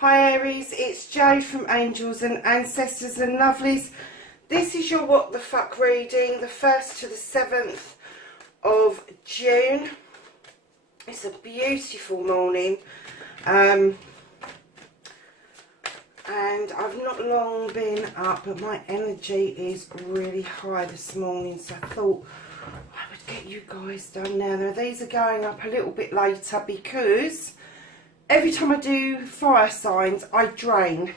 Hi Aries, it's Jo from Angels and Ancestors and Lovelies. This is your What the Fuck reading, the 1st to the 7th of June. It's a beautiful morning. And I've not long been up, but my energy is really high this morning, so I thought I would get you guys done now. Now these are going up a little bit later because every time I do fire signs, I drain.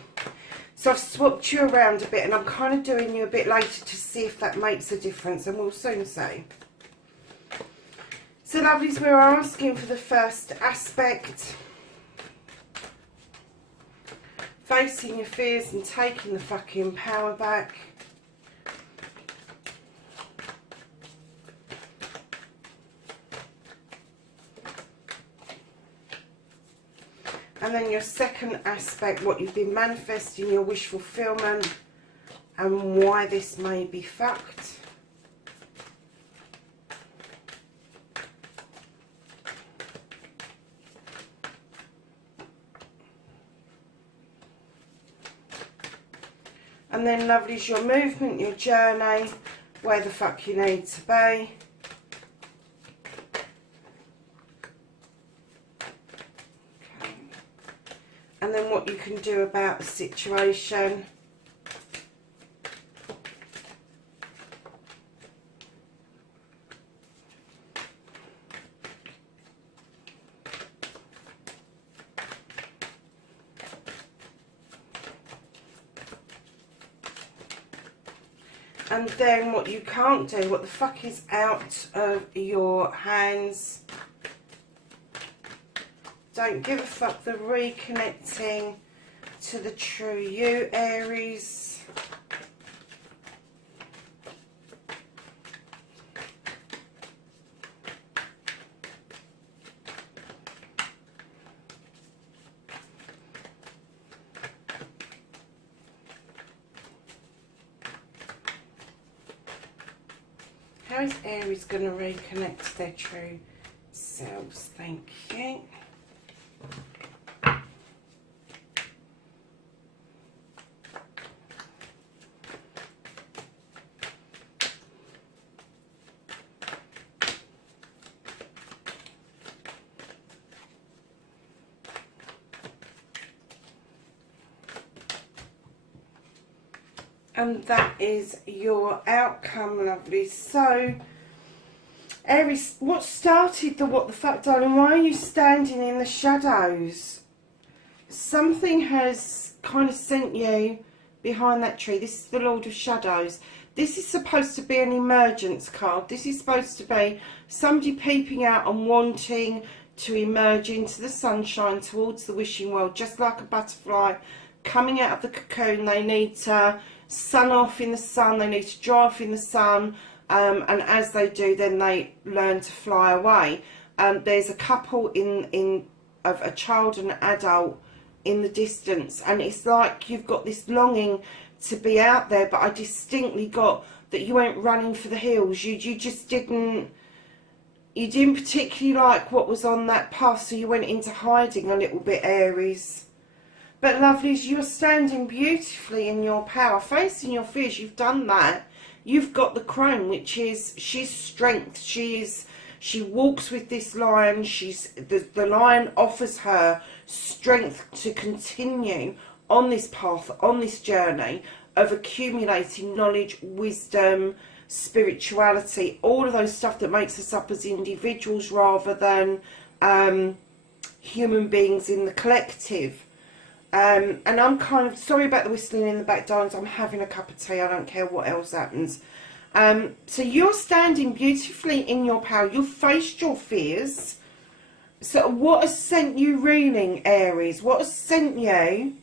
So I've swapped you around a bit and I'm kind of doing you a bit later to see if that makes a difference, and we'll soon see. So lovelies, we're asking for the first aspect. Facing your fears and taking the fucking power back. And then your second aspect, what you've been manifesting, your wish fulfillment, and why this may be fucked. And then lovelies, your movement, your journey, where the fuck you need to be. And then what you can do about the situation. And then what you can't do, what the fuck is out of your hands. Don't give a fuck, the reconnecting to the true you, Aries. How is Aries going to reconnect to their true selves? Thank you. And that is your outcome, lovely. So, Aries, what started the what the fuck, darling? Why are you standing in the shadows? Something has kind of sent you behind that tree. This is the Lord of Shadows. This is supposed to be an emergence card. This is supposed to be somebody peeping out and wanting to emerge into the sunshine towards the wishing world, just like a butterfly coming out of the cocoon. They need to sun off in the sun, they need to dry off in the sun, and as they do, then they learn to fly away. There's a couple of a child and an adult in the distance, and it's like you've got this longing to be out there, but I distinctly got that you weren't running for the hills. You just didn't particularly like what was on that path, so you went into hiding a little bit, Aries. But lovelies, you're standing beautifully in your power, facing your fears. You've done that. You've got the crown, which is, she's strength. She walks with this lion. The lion offers her strength to continue on this path, on this journey of accumulating knowledge, wisdom, spirituality, all of those stuff that makes us up as individuals rather than human beings in the collective. And I'm kind of sorry about the whistling in the back, darlings. I'm having a cup of tea. I don't care what else happens. So you're standing beautifully in your power. You've faced your fears. So what has sent you reeling, Aries? What has sent you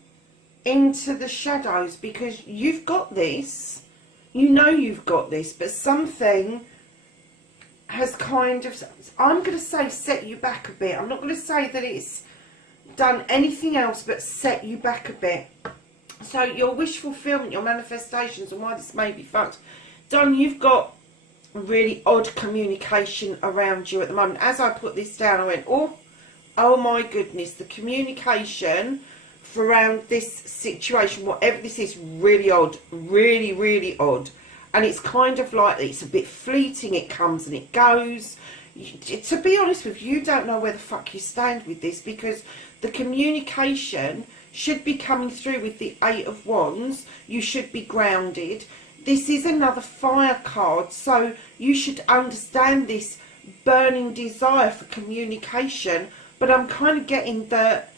into the shadows? Because you've got this. You know you've got this. But something has kind of, I'm going to say, set you back a bit. I'm not going to say that it's done anything else but set you back a bit. So your wish fulfillment, your manifestations, and why this may be fucked. Don, you've got really odd communication around you at the moment. As I put this down, I went, oh my goodness, the communication for around this situation, whatever this is, really odd, really, really odd. And it's kind of like, it's a bit fleeting, it comes and it goes. To be honest with you, you don't know where the fuck you stand with this, because the communication should be coming through with the Eight of Wands. You should be grounded. This is another fire card, so you should understand this burning desire for communication, but I'm kind of getting that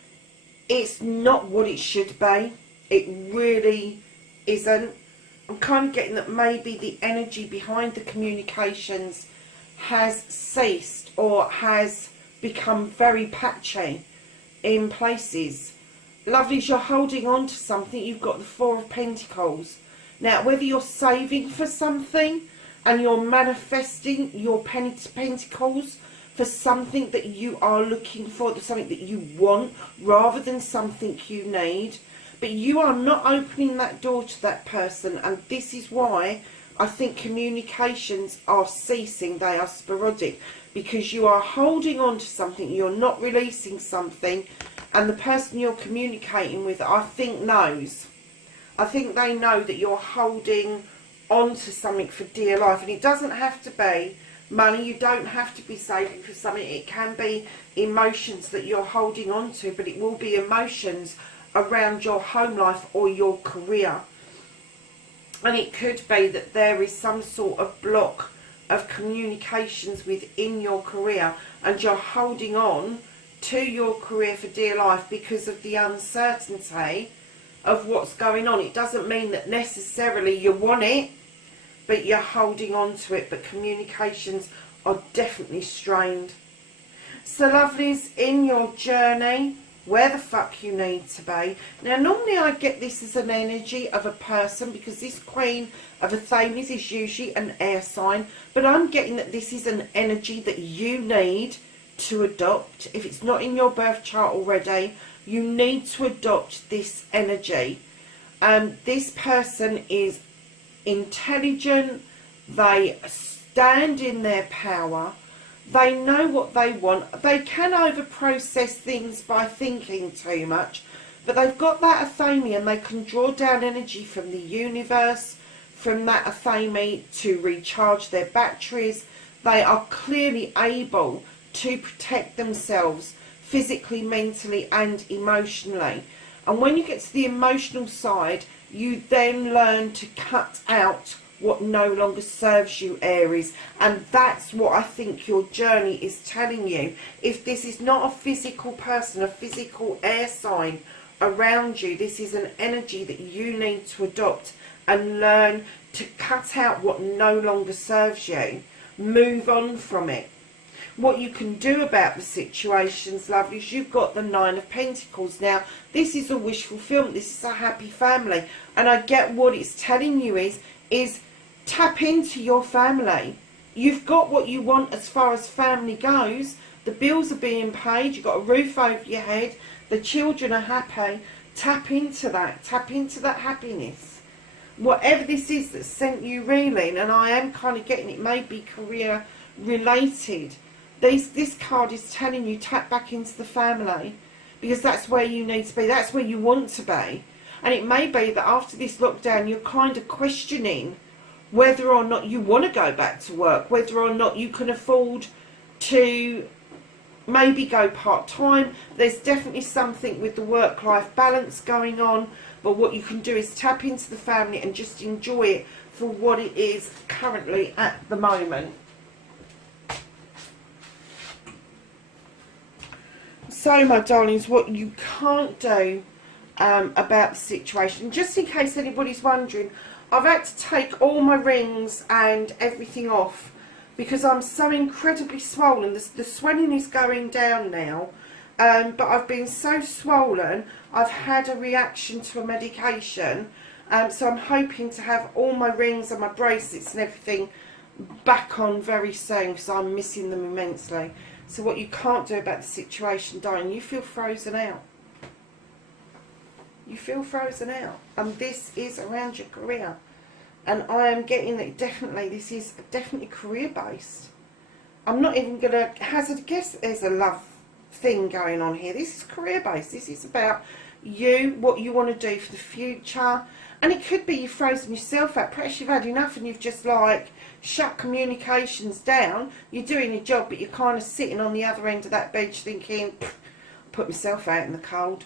it's not what it should be. It really isn't. I'm kind of getting that maybe the energy behind the communications has ceased or has become very patchy in places. Lovelies, you're holding on to something. You've got the Four of Pentacles. Now, whether you're saving for something and you're manifesting your pentacles for something that you are looking for, something that you want, rather than something you need, but you are not opening that door to that person, and this is why I think communications are ceasing. They are sporadic, because you are holding on to something, you're not releasing something, and the person you're communicating with, I think, knows. I think they know that you're holding on to something for dear life, and it doesn't have to be money. You don't have to be saving for something. It can be emotions that you're holding on to, but it will be emotions around your home life or your career. And it could be that there is some sort of block of communications within your career, and you're holding on to your career for dear life because of the uncertainty of what's going on. It doesn't mean that necessarily you want it, but you're holding on to it. But communications are definitely strained. So lovelies, in your journey, where the fuck you need to be. Now, normally I get this as an energy of a person, because this Queen of Athenians is usually an air sign, but I'm getting that this is an energy that you need to adopt. If it's not in your birth chart already, you need to adopt this energy. This person is intelligent, they stand in their power, they know what they want. They can over-process things by thinking too much, but they've got that Athenian. They can draw down energy from the universe, from that Athame, to recharge their batteries. They are clearly able to protect themselves physically, mentally and emotionally. And when you get to the emotional side, you then learn to cut out what no longer serves you, Aries. And that's what I think your journey is telling you. If this is not a physical person, a physical air sign around you, this is an energy that you need to adopt and learn to cut out what no longer serves you. Move on from it. What you can do about the situations, lovelies, you've got the Nine of Pentacles. Now, this is a wish fulfillment. This is a happy family. And I get what it's telling you is tap into your family. You've got what you want as far as family goes. The bills are being paid. You've got a roof over your head. The children are happy. Tap into that. Tap into that happiness. Whatever this is that sent you reeling, and I am kind of getting it may be career related. This card is telling you tap back into the family, because that's where you need to be. That's where you want to be. And it may be that after this lockdown, you're kind of questioning whether or not you want to go back to work, whether or not you can afford to maybe go part-time. There's definitely something with the work-life balance going on, but what you can do is tap into the family and just enjoy it for what it is currently at the moment. So, my darlings, what you can't do about the situation, just in case anybody's wondering, I've had to take all my rings and everything off because I'm so incredibly swollen. The swelling is going down now, but I've been so swollen, I've had a reaction to a medication, so I'm hoping to have all my rings and my bracelets and everything back on very soon, because I'm missing them immensely. So what you can't do about the situation, darling, you feel frozen out. You feel frozen out. And this is around your career. And I am getting that definitely, this is definitely career based. I'm not even going to hazard a guess that there's a love thing going on here. This is career based. This is about you, what you want to do for the future. And it could be you've frozen yourself out. Perhaps you've had enough and you've just like shut communications down. You're doing your job, but you're kind of sitting on the other end of that bench thinking, put myself out in the cold.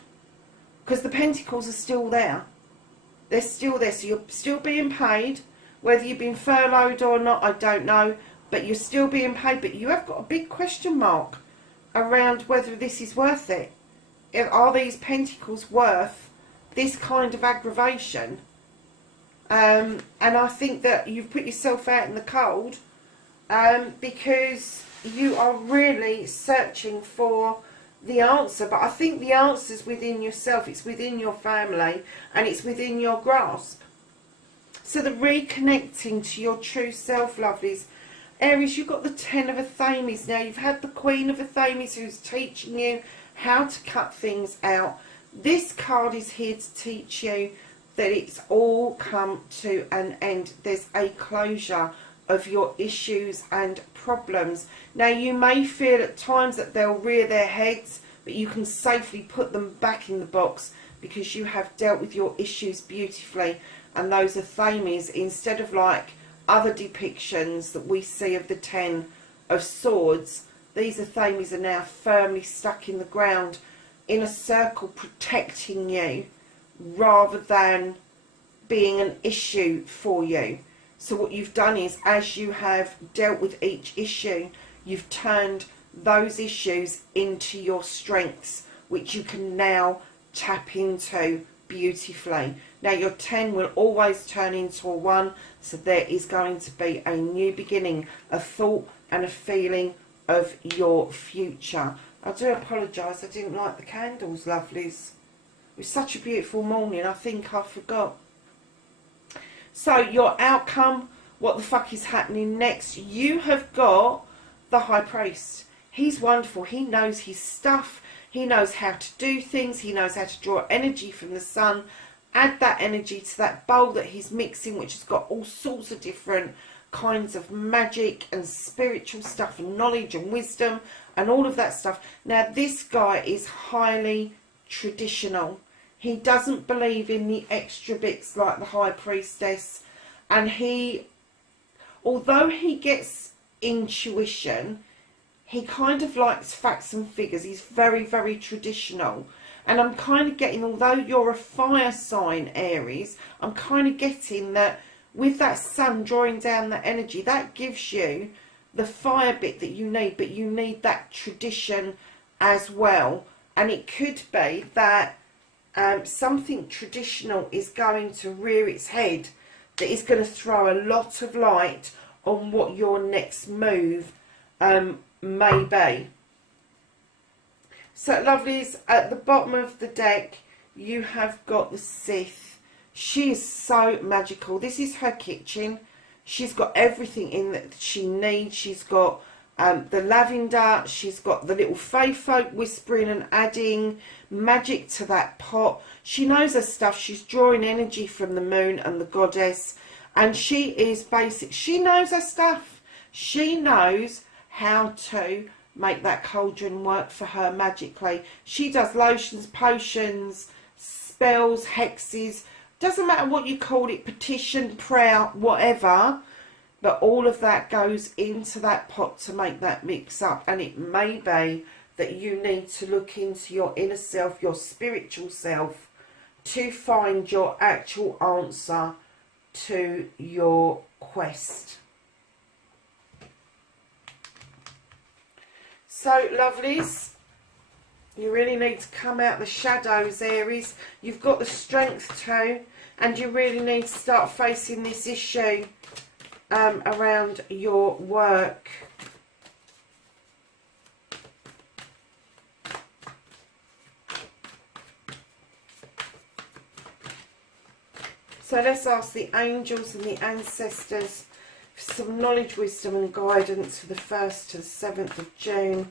Because the pentacles are still there. They're still there. So you're still being paid. Whether you've been furloughed or not, I don't know. But you're still being paid. But you have got a big question mark around whether this is worth it. Are these pentacles worth this kind of aggravation? And I think that you've put yourself out in the cold because you are really searching for the answer. But I think the answer's within yourself. It's within your family and it's within your grasp. So the reconnecting to your true self, lovelies. Aries, you've got the 10 of Athames now. You've had the Queen of Athames who's teaching you how to cut things out. This card is here to teach you that it's all come to an end. There's a closure of your issues and problems. Now, you may feel at times that they'll rear their heads, but you can safely put them back in the box because you have dealt with your issues beautifully. And those Athames, instead of like other depictions that we see of the 10 of Swords, these Athames are now firmly stuck in the ground in a circle protecting you rather than being an issue for you. So what you've done is, as you have dealt with each issue, you've turned those issues into your strengths, which you can now tap into beautifully. Now your 10 will always turn into a 1, so there is going to be a new beginning, a thought and a feeling of your future. I do apologise, I didn't light the candles, lovelies. It was such a beautiful morning, I think I forgot. So your outcome, what the fuck is happening next? You have got the High Priest. He's wonderful. He knows his stuff. He knows how to do things. He knows how to draw energy from the sun. Add that energy to that bowl that he's mixing, which has got all sorts of different kinds of magic and spiritual stuff and knowledge and wisdom and all of that stuff. Now, this guy is highly traditional. He doesn't believe in the extra bits like the High Priestess. And he, although he gets intuition, he kind of likes facts and figures. He's very, very traditional. And I'm kind of getting, although you're a fire sign, Aries, I'm kind of getting that with that sun drawing down that energy, that gives you the fire bit that you need, but you need that tradition as well. And it could be that something traditional is going to rear its head, that is going to throw a lot of light on what your next move may be. So, lovelies, at the bottom of the deck, you have got the Sith. She is so magical. This is her kitchen. She's got everything in that she needs. She's got the lavender. She's got the little fae folk whispering and adding magic to that pot. She knows her stuff. She's drawing energy from the moon and the goddess. And she is basic. She knows her stuff. She knows how to make that cauldron work for her magically. She does lotions, potions, spells, hexes. Doesn't matter what you call it, petition, prayer, whatever. But all of that goes into that pot to make that mix up. And it may be that you need to look into your inner self, your spiritual self, to find your actual answer to your quest. So, lovelies, you really need to come out the shadows, Aries. You've got the strength to, and you really need to start facing this issue around your work. So let's ask the angels and the ancestors for some knowledge, wisdom and guidance for the 1st to the 7th of June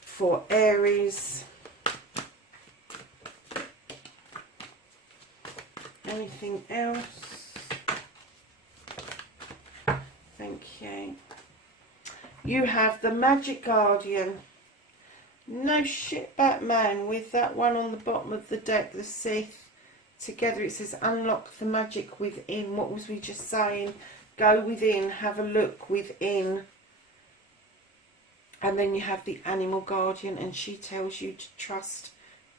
for Aries. Anything else? Thank you. You have the Magic Guardian. No shit, Batman, with that one on the bottom of the deck, the Sith. Together it says unlock the magic within. What was we just saying? Go within, have a look within. And then you have the animal guardian, and she tells you to trust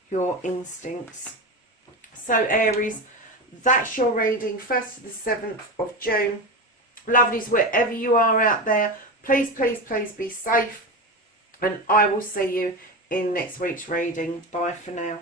your instincts. So Aries, that's your reading, 1st to the 7th of June. Lovelies, wherever you are out there, please, please, please be safe. And I will see you in next week's reading. Bye for now.